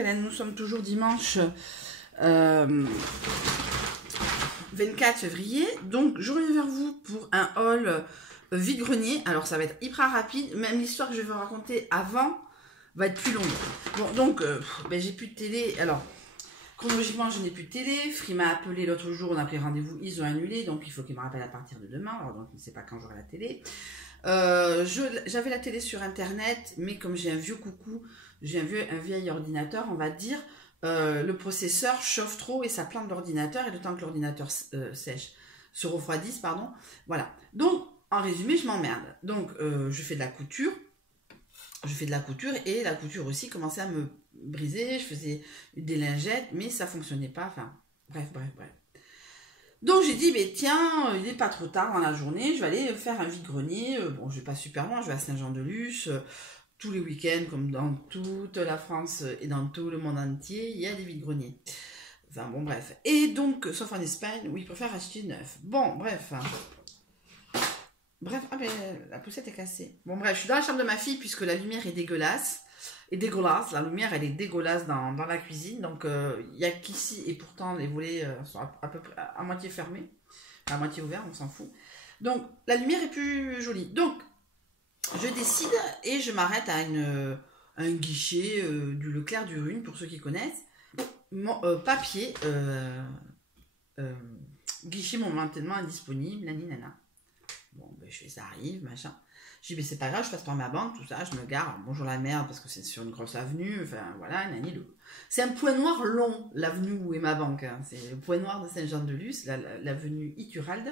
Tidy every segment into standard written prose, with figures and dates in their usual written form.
Hélène, nous sommes toujours dimanche 24 février. Donc, je reviens vers vous pour un haul vide-grenier. Alors, ça va être hyper rapide. Même l'histoire que je vais vous raconter avant va être plus longue. Bon, donc, j'ai plus de télé. Alors, chronologiquement, je n'ai plus de télé. Free m'a appelé l'autre jour, on a pris rendez-vous, ils ont annulé. Donc, il faut qu'il me rappelle à partir de demain. Alors, donc, il ne sait pas quand j'aurai la télé. J'avais la télé sur internet, mais comme j'ai un vieux coucou, j'ai un vieil ordinateur, on va dire, le processeur chauffe trop et ça plante l'ordinateur, et le temps que l'ordinateur se refroidisse, pardon, voilà. Donc, en résumé, je m'emmerde. Donc, je fais de la couture, et la couture aussi commençait à me briser, je faisais des lingettes, mais ça fonctionnait pas, enfin, bref. Donc j'ai dit, mais tiens, il n'est pas trop tard dans la journée, je vais aller faire un vide-grenier. Bon, je vais pas super loin, je vais à Saint-Jean-de-Luz. Tous les week-ends, comme dans toute la France et dans tout le monde entier, il y a des vide-greniers. Enfin bon, bref. Et donc, sauf en Espagne, où ils préfèrent acheter neuf. Bon, bref. Bref, ah ben, la poussette est cassée. Bon, bref, je suis dans la chambre de ma fille, puisque la lumière est dégueulasse. La lumière, elle est dégueulasse dans la cuisine. Donc, il n'y a qu'ici, et pourtant, les volets sont à peu près à moitié fermés. À moitié ouverts, on s'en fout. Donc, la lumière est plus jolie. Donc, je décide et je m'arrête à un guichet du Leclerc du Rhône, pour ceux qui connaissent. Papier, guichet momentanément indisponible, naninana. Bon, ben, je fais ça arrive, machin. Je dis, mais c'est pas grave, je passe par ma banque, tout ça, je me gare. Bonjour la merde, parce que c'est sur une grosse avenue, enfin voilà, nanilou. C'est un point noir long, l'avenue où est ma banque. Hein. C'est le point noir de Saint-Jean-de-Luz, l'avenue Iturralde.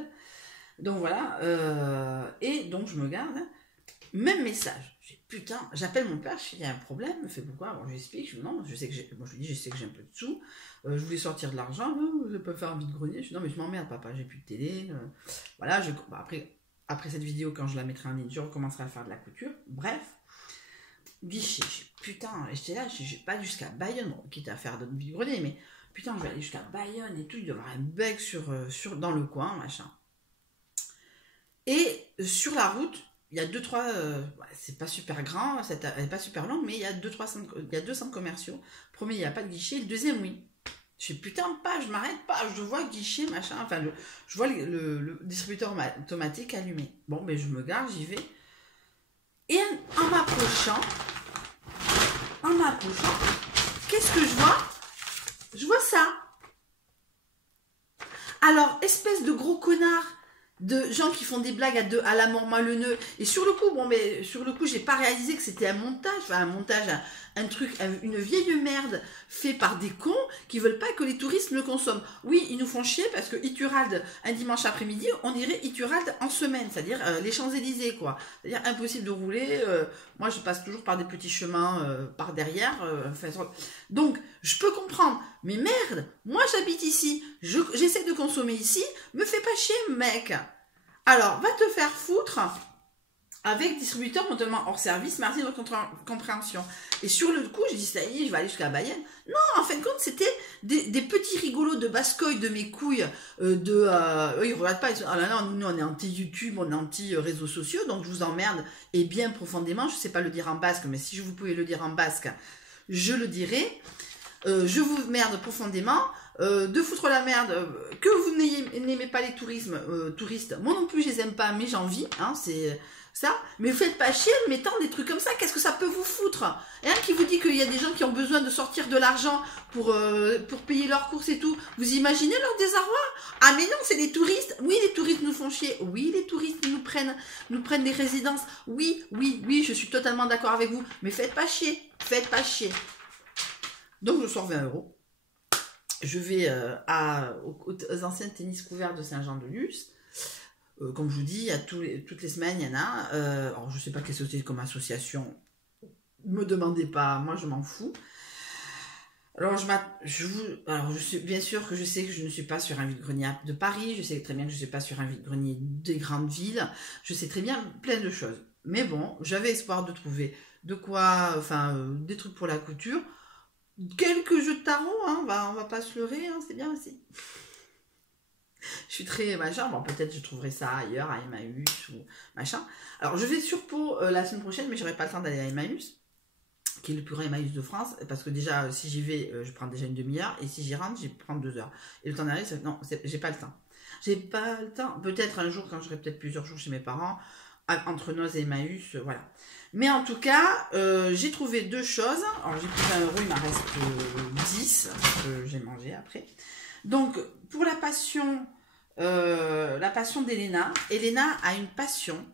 Donc voilà, et donc je me garde. Hein. Même message. Je dis, putain, j'appelle mon père, je dis, il y a un problème. Il me fait pourquoi? Alors je lui explique, je dis, non, je sais que j'ai, moi je lui dis, je sais que j'ai un peu de sous. Je voulais sortir de l'argent, je peux faire un vide-grenier. Je dis, non, mais je m'emmerde, papa, j'ai plus de télé. Voilà, après cette vidéo, quand je la mettrai en ligne, je recommencerai à faire de la couture. Bref, guichet, putain, j'étais là, j'ai pas jusqu'à Bayonne, bon, quitte à faire d'autres vide-greniers, mais putain, je vais aller jusqu'à Bayonne et tout, il doit y avoir un bug dans le coin, machin. Et sur la route, il y a 2-3, c'est pas super grand, elle est pas super longue, mais il y a 2 centres commerciaux. Le premier, il n'y a pas de guichet, le deuxième, oui. Je fais putain, pas, je m'arrête pas, je vois guichet, machin, enfin, je vois le distributeur automatique allumé. Bon, ben je me gare, j'y vais. Et en m'approchant, qu'est-ce que je vois? Je vois ça. Alors, espèce de gros connard de gens qui font des blagues à la mort malheureux. Et sur le coup, j'ai pas réalisé que c'était un montage, un truc, une vieille merde fait par des cons qui veulent pas que les touristes le consomment. Oui, ils nous font chier parce que Iturralde, un dimanche après-midi, on dirait Iturralde en semaine, c'est-à-dire les Champs-Élysées, quoi. C'est-à-dire impossible de rouler. Moi, je passe toujours par des petits chemins par derrière. Donc, je peux comprendre. Mais merde, moi j'habite ici, j'essaie de consommer ici, me fais pas chier, mec. Alors, va te faire foutre avec distributeur totalement hors service, merci de votre compréhension. Et sur le coup, j'ai dit, ça y est, je vais aller jusqu'à Bayonne. Non, en fin de compte, c'était des petits rigolos de basse-couille de mes couilles. Ils ne regardent pas, ils disent, ah là là, nous on est anti-YouTube, on est anti-réseaux sociaux, donc je vous emmerde, et bien profondément, je ne sais pas le dire en basque, mais si vous pouvez le dire en basque, je le dirai. Je vous merde profondément, de foutre la merde, que vous n'aimez pas les touristes, moi non plus je les aime pas, mais j'en vis, hein, c'est ça, mais vous faites pas chier en mettant des trucs comme ça, qu'est-ce que ça peut vous foutre? Et un qui vous dit qu'il y a des gens qui ont besoin de sortir de l'argent pour payer leurs courses et tout, vous imaginez leur désarroi? Ah mais non, c'est les touristes, oui les touristes nous font chier, oui les touristes nous prennent des résidences, oui, je suis totalement d'accord avec vous, mais faites pas chier. Donc je sors 20 €. Je vais aux anciens tennis couverts de Saint-Jean-de-Luz. Comme je vous dis, toutes les semaines, il y en a. Alors je ne sais pas quelle société comme association. Ne me demandez pas, moi je m'en fous. Alors bien sûr que je sais que je ne suis pas sur un vide-grenier de Paris. Je sais très bien que je ne suis pas sur un vide-grenier des grandes villes. Je sais très bien plein de choses. Mais bon, j'avais espoir de trouver des trucs pour la couture. Quelques jeux de tarot, hein, on va pas se leurrer, hein, c'est bien aussi. Je suis très machin, bon peut-être je trouverai ça ailleurs, à Emmaüs ou machin. Alors je vais sur Pau la semaine prochaine, mais j'aurai pas le temps d'aller à Emmaüs. qui est le plus grand Emmaüs de France, parce que déjà, si j'y vais, je prends déjà une demi-heure, et si j'y rentre, je prends 2 heures. Et le temps d'arriver, non, j'ai pas le temps. J'ai pas le temps. Peut-être un jour, quand j'aurai peut-être plusieurs jours chez mes parents, entre Noz et Emmaüs, voilà. Mais en tout cas, j'ai trouvé 2 choses. Alors, j'ai pris 20 €, il m'en reste 10, que j'ai mangé après. Donc, pour la passion d'Elena, Elena a une passion.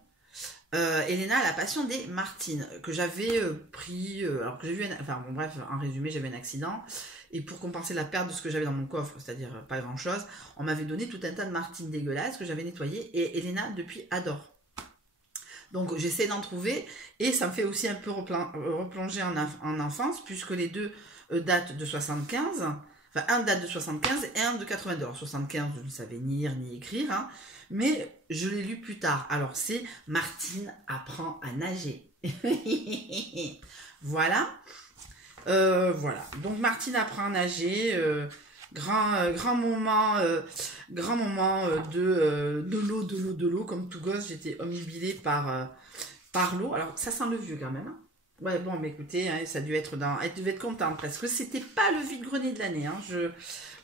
Elena a la passion des Martines, que j'avais pris, alors que j'ai vu, enfin bon bref, en résumé, j'avais un accident, et pour compenser la perte de ce que j'avais dans mon coffre, c'est-à-dire pas grand-chose, on m'avait donné tout un tas de Martines dégueulasses que j'avais nettoyées, et Elena, depuis, adore. Donc j'essaie d'en trouver, et ça me fait aussi un peu replonger en enfance, puisque les 2 datent de 75, enfin un date de 75 et un de 82. Alors 75, je ne savais ni lire ni écrire, hein, mais je l'ai lu plus tard. Alors c'est Martine apprend à nager. Voilà. Voilà. Donc Martine apprend à nager. Grand moment de l'eau. Comme tout gosse, j'étais omnibilée par l'eau. Alors ça sent le vieux quand même. Hein. Ouais, bon, mais écoutez, hein, ça a dû être elle devait être contente parce que c'était pas le vide-grenier de l'année. Hein. Je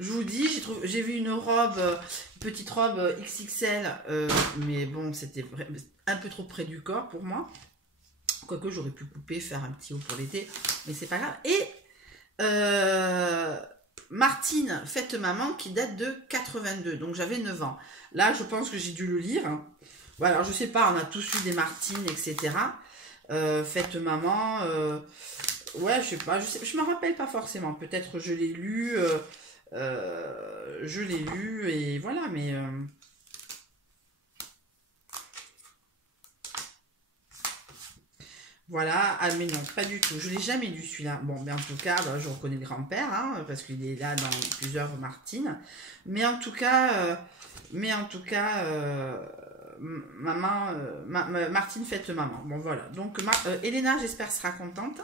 vous dis, j'ai vu une robe, petite robe XXL, mais bon, c'était un peu trop près du corps pour moi. Quoique j'aurais pu couper, faire un petit haut pour l'été, mais c'est pas grave. Et Martine, Fête Maman, qui date de 82, donc j'avais 9 ans. Là, je pense que j'ai dû le lire. Hein. Voilà, alors je sais pas, on a tous eu des Martines, etc. Fête Maman, ouais, je sais pas, je m'en rappelle pas forcément. Peut-être je l'ai lu, et voilà, mais voilà. Ah mais non, pas du tout, je l'ai jamais lu celui-là. Bon, mais en tout cas, bah, je reconnais le grand-père, hein, parce qu'il est là dans plusieurs Martines. Mais en tout cas, maman, Martine Fête Maman. Bon voilà, donc Elena, j'espère, sera contente.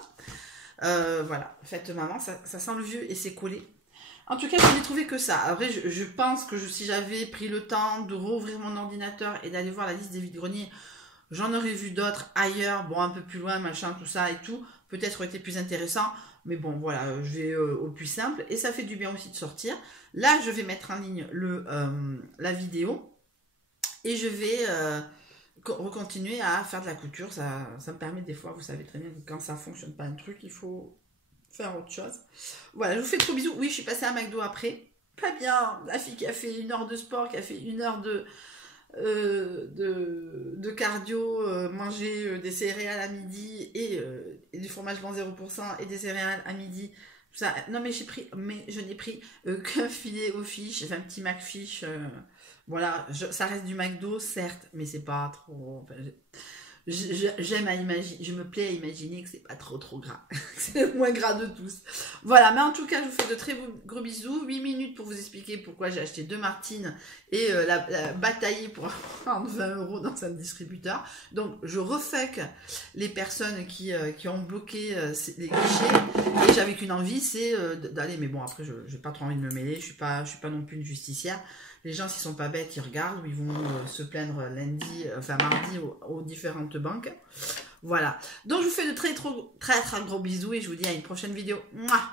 Voilà, Fête Maman, ça sent le vieux et c'est collé. En tout cas, je n'ai trouvé que ça. Après, je pense que si j'avais pris le temps de rouvrir mon ordinateur et d'aller voir la liste des vides-greniers, j'en aurais vu d'autres ailleurs, bon, un peu plus loin, machin, tout ça et tout. Peut-être aurait été plus intéressant. Mais bon, voilà, je vais au plus simple. Et ça fait du bien aussi de sortir. Là, je vais mettre en ligne la vidéo. Et je vais continuer à faire de la couture. Ça me permet des fois, vous savez très bien que quand ça ne fonctionne pas un truc, il faut faire autre chose. Voilà, je vous fais de gros bisous. Oui, je suis passée à McDo après. Pas bien. La fille qui a fait 1 heure de sport, qui a fait 1 heure de cardio, manger des céréales à midi et du fromage blanc 0% et des céréales à midi. Ça, non, mais je n'ai pris qu'un filet aux fiches, enfin un petit McFish. Voilà, ça reste du McDo, certes, mais c'est pas trop... Enfin, j'aime à imaginer, je me plais à imaginer que c'est pas trop gras. C'est le moins gras de tous. Voilà, mais en tout cas, je vous fais de très gros bisous. 8 minutes pour vous expliquer pourquoi j'ai acheté 2 Martines et la batailler pour prendre 20 € dans un distributeur. Donc, je refuck les personnes qui ont bloqué les guichets. Et j'avais qu'une envie, c'est d'aller... Mais bon, après, je n'ai pas trop envie de me mêler. Je suis pas non plus une justicière. Les gens, s'ils sont pas bêtes, ils regardent, ou ils vont se plaindre mardi aux différentes banques. Voilà. Donc, je vous fais de très gros bisous et je vous dis à une prochaine vidéo. Mouah.